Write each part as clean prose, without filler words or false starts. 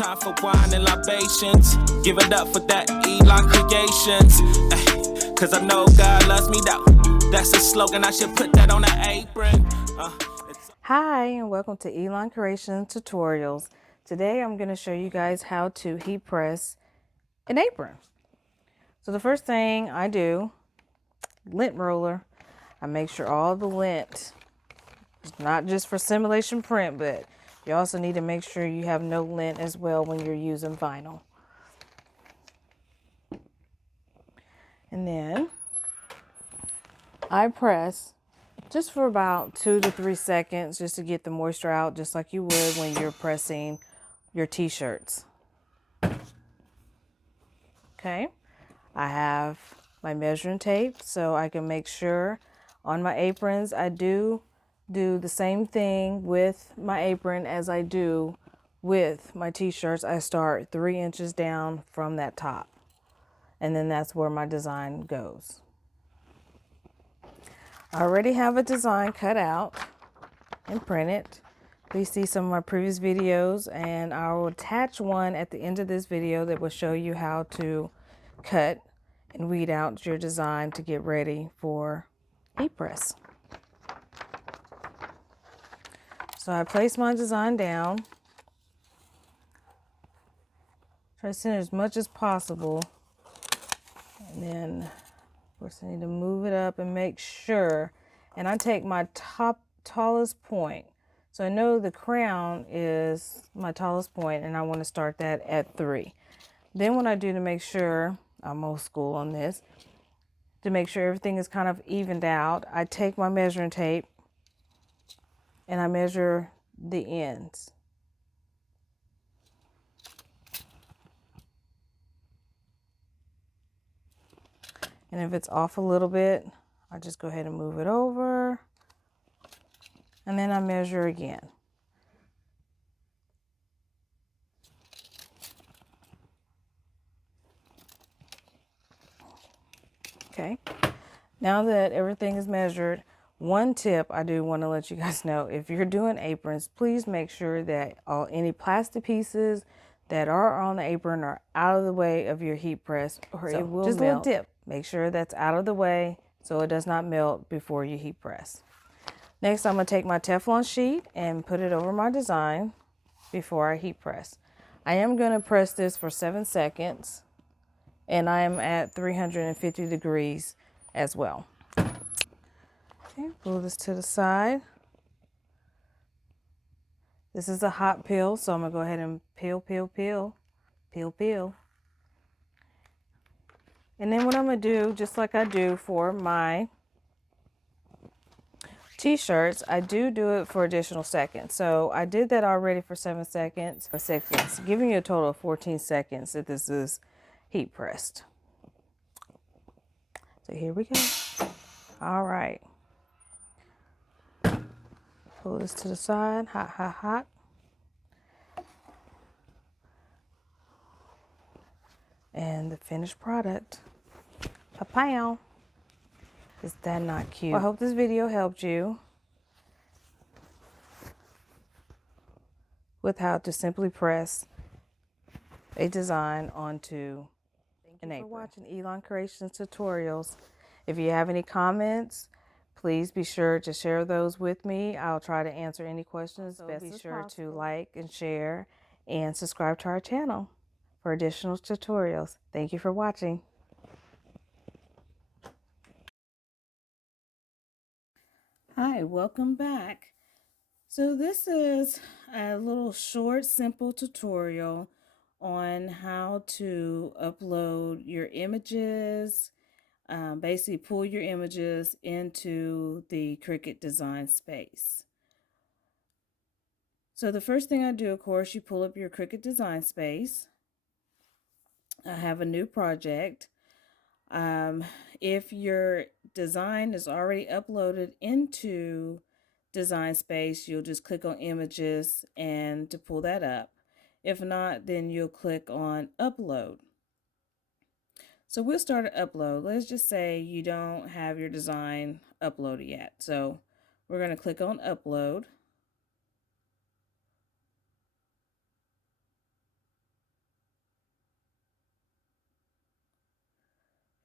time for wine and libations. Give it up for that Elon Creations. Ay, cause I know God loves me though. That's a slogan, I should put that on an apron. Hi, and welcome to Elon Creation Tutorials. Today I'm going to show you guys how to heat press an apron. So the first thing I do, lint roller, I make sure all the lint, not just for simulation print, but you also need to make sure you have no lint as well when you're using vinyl. And then I press just for about 2 to 3 seconds just to get the moisture out, just like you would when you're pressing your t-shirts. Okay, I have my measuring tape so I can make sure on my aprons I do the same thing with my apron as I do with my t-shirts. I start 3 inches down from that top, and then that's where my design goes. I already have a design cut out and printed. Please see some of my previous videos, and I will attach one at the end of this video that will show you how to cut and weed out your design to get ready for heat press. So I place my design down. Try to center as much as possible, and then of course I need to move it up and make sure, and I take my tallest point. So I know the crown is my tallest point, and I want to start that at 3. Then what I do to make sure, I'm old school on this, to make sure everything is kind of evened out, I take my measuring tape and I measure the ends. And if it's off a little bit, I just go ahead and move it over. And then I measure again. Okay, now that everything is measured, one tip I do want to let you guys know, if you're doing aprons, please make sure that any plastic pieces that are on the apron are out of the way of your heat press, or it will just melt. A little tip, make sure that's out of the way so it does not melt before you heat press. Next, I'm going to take my Teflon sheet and put it over my design before I heat press. I am going to press this for 7 seconds, and I am at 350 degrees as well. Okay, pull this to the side. This is a hot peel, so I'm going to go ahead and peel. And then what I'm going to do, just like I do for my t-shirts, I do it for additional seconds. So I did that already for 7 seconds, giving you a total of 14 seconds that this is heat pressed. So here we go. All right. Pull this to the side. Hot. And the finished product. Pa-pow. Is that not cute? Well, I hope this video helped you with how to simply press a design onto an apron. Thank you for watching Elon Creations Tutorials. If you have any comments, please be sure to share those with me. I'll try to answer any questions. So be sure to like and share and subscribe to our channel for additional tutorials. Thank you for watching. Hi, welcome back. So this is a little short, simple tutorial on how to upload your images, basically pull your images into the Cricut design space. So the first thing I do, of course, you pull up your Cricut design space. I have a new project. If your design is already uploaded into design space, you'll just click on images and to pull that up. If not, then you'll click on upload. So we'll start an upload. Let's just say you don't have your design uploaded yet. So we're going to click on upload.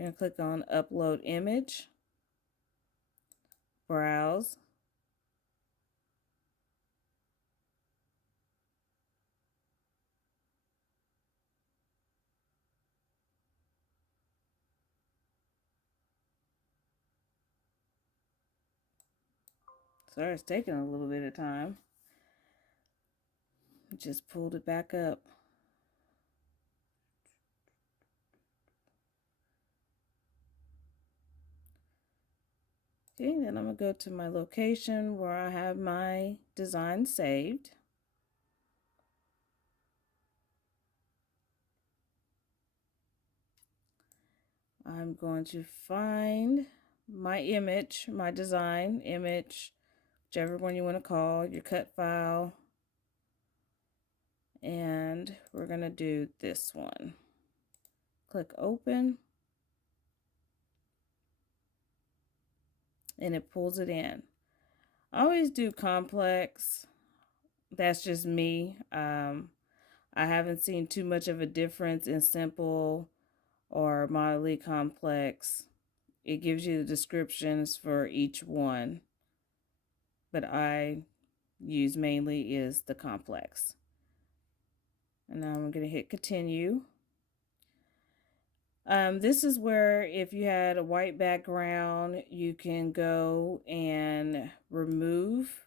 You're going to click on Upload Image, Browse. Sorry, it's taking a little bit of time. Just pulled it back up. Okay, then I'm going to go to my location where I have my design saved. I'm going to find my image, my design image, whichever one you want to call, your cut file. And we're going to do this one. Click open. And it pulls it in. I always do complex. That's just me. I haven't seen too much of a difference in simple or mildly complex. It gives you the descriptions for each one, but I use mainly is the complex. And now I'm going to hit continue. This is where if you had a white background, you can go and remove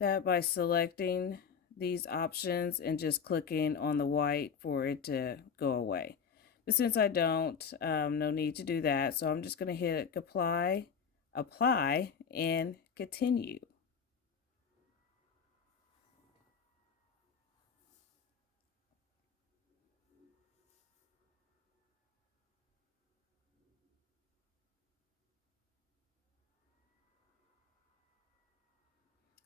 that by selecting these options and just clicking on the white for it to go away. But since I don't, no need to do that. So I'm just going to hit apply, and continue.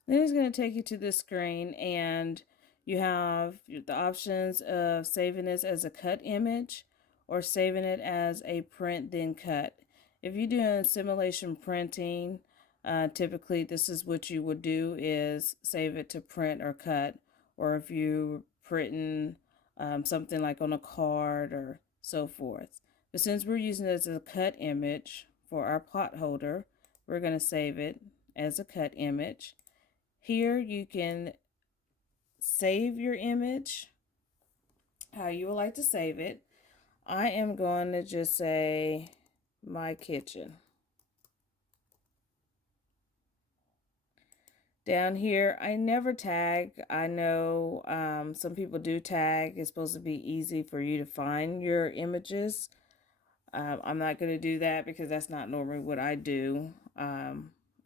Then it's going to take you to this screen, and you have the options of saving this as a cut image or saving it as a print then cut. If you're doing simulation printing, typically this is what you would do, is save it to print or cut. Or if you're printing something like on a card or so forth. But since we're using it as a cut image for our pot holder, we're going to save it as a cut image. Here you can save your image how you would like to save it. I am going to just say my kitchen. Down here, I never tag. I know some people do tag. It's supposed to be easy for you to find your images. I'm not going to do that because that's not normally what I do.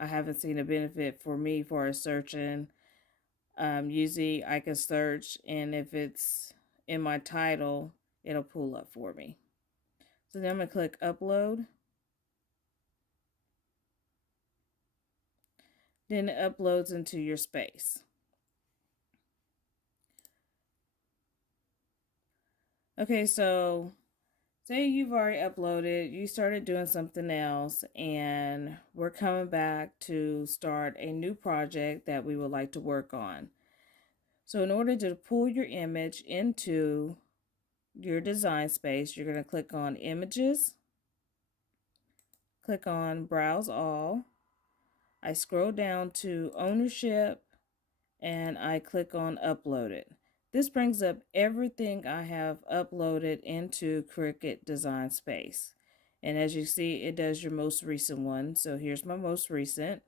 I haven't seen a benefit for me for searching. Usually I can search, and if it's in my title, it'll pull up for me. So then I'm going to click upload. Then it uploads into your space. Okay, so say you've already uploaded, you started doing something else, and we're coming back to start a new project that we would like to work on. So in order to pull your image into your design space, you're going to click on Images, click on Browse All. I scroll down to Ownership, and I click on Upload It. This brings up everything I have uploaded into Cricut Design Space. And as you see, it does your most recent one. So here's my most recent.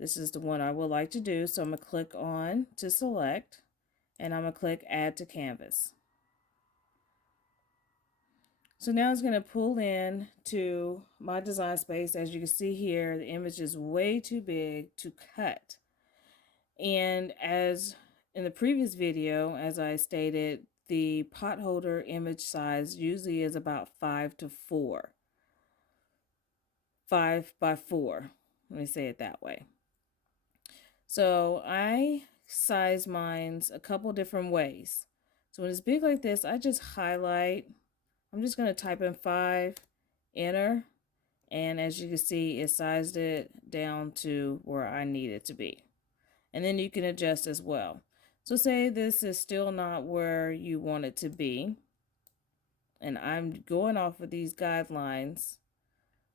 This is the one I would like to do. So I'm going to click on to select, and I'm going to click Add to Canvas. So now it's going to pull in to my design space. As you can see here, the image is way too big to cut. And as in the previous video, as I stated, the pot holder image size usually is about 5 to 4. 5 by 4. Let me say it that way. So I size mines a couple different ways. So when it's big like this, I just highlight. I'm just going to type in 5, enter, and as you can see, it sized it down to where I need it to be. And then you can adjust as well. So say this is still not where you want it to be. and I'm going off of these guidelines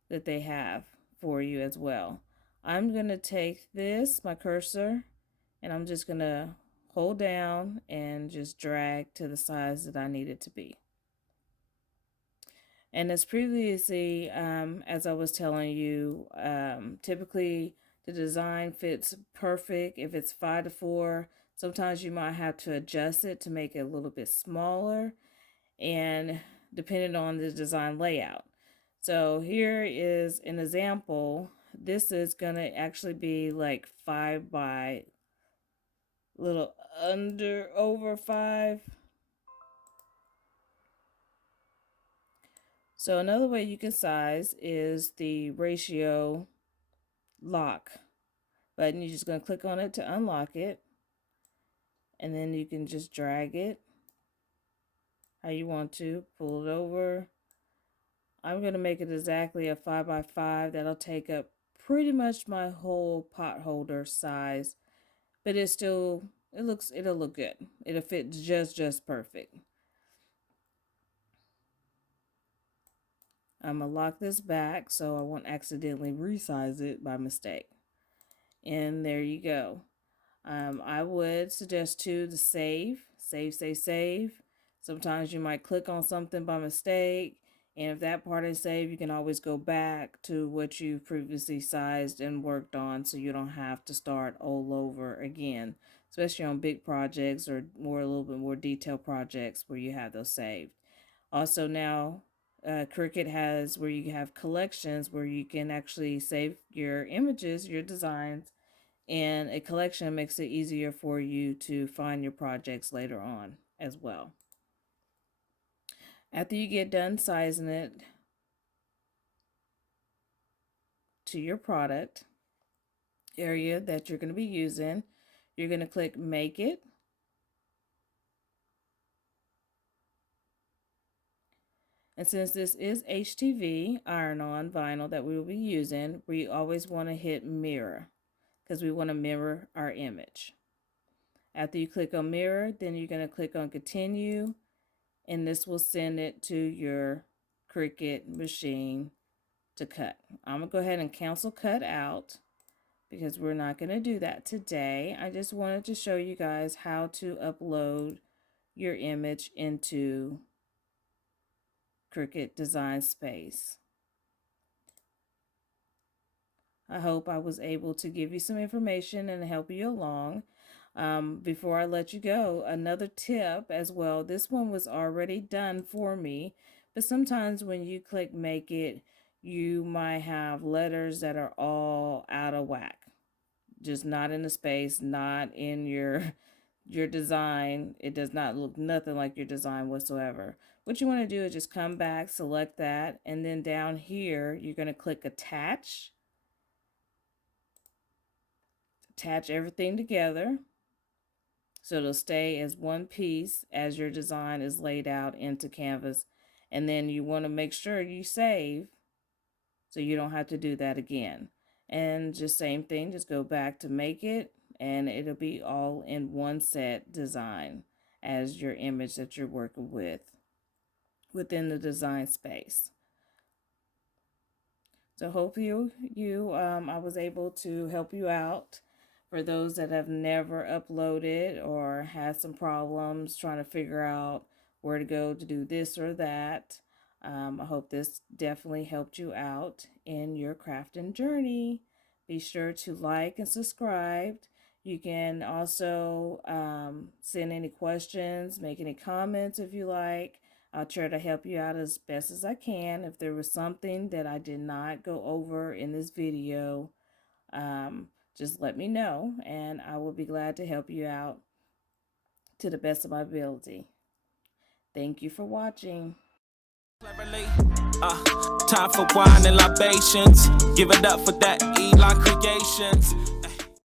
that they have for you as well. I'm going to take this, my cursor, and I'm just going to hold down and just drag to the size that I need it to be. And as previously, as I was telling you, typically the design fits perfect if it's 5:4. Sometimes you might have to adjust it to make it a little bit smaller, and depending on the design layout. So here is an example. This is going to actually be like 5 by little over 5. So another way you can size is the ratio lock button. You're just going to click on it to unlock it, and then you can just drag it how you want to, pull it over. I'm going to make it exactly a 5 by 5. That'll take up pretty much my whole pot holder size, but it'll look good. It'll fit just perfect. I'm going to lock this back so I won't accidentally resize it by mistake. And there you go. I would suggest too to save. Sometimes you might click on something by mistake, and if that part is saved, you can always go back to what you previously sized and worked on, so you don't have to start all over again, especially on big projects or a little bit more detailed projects where you have those saved. Also now, Cricut has where you have collections where you can actually save your images, your designs, and a collection makes it easier for you to find your projects later on as well. After you get done sizing it to your product area that you're going to be using, you're going to click Make It. And since this is HTV, iron-on vinyl that we will be using, we always want to hit Mirror because we want to mirror our image. After you click on Mirror, then you're going to click on Continue, and this will send it to your Cricut machine to cut. I'm going to go ahead and cancel cut out because we're not going to do that today. I just wanted to show you guys how to upload your image into Cricut Design Space. I hope I was able to give you some information and help you along. Before I let you go, another tip as well. This one was already done for me, but sometimes when you click Make It, you might have letters that are all out of whack. Just not in the space, not in your design. It does not look nothing like your design whatsoever. What you want to do is just come back, select that, and then down here, you're going to click Attach. Attach everything together so it'll stay as one piece as your design is laid out into Canvas. And then you want to make sure you save so you don't have to do that again. And just same thing, just go back to Make It, and it'll be all in one set design as your image that you're working with within the design space. So hopefully I was able to help you out. For those that have never uploaded or had some problems trying to figure out where to go to do this or that, I hope this definitely helped you out in your crafting journey. Be sure to like and subscribe. You can also send any questions, make any comments if you like. I'll try to help you out as best as I can. If there was something that I did not go over in this video, just let me know, and I will be glad to help you out to the best of my ability. Thank you for watching. Time for wine and libations. Give it up for that Elon Creations.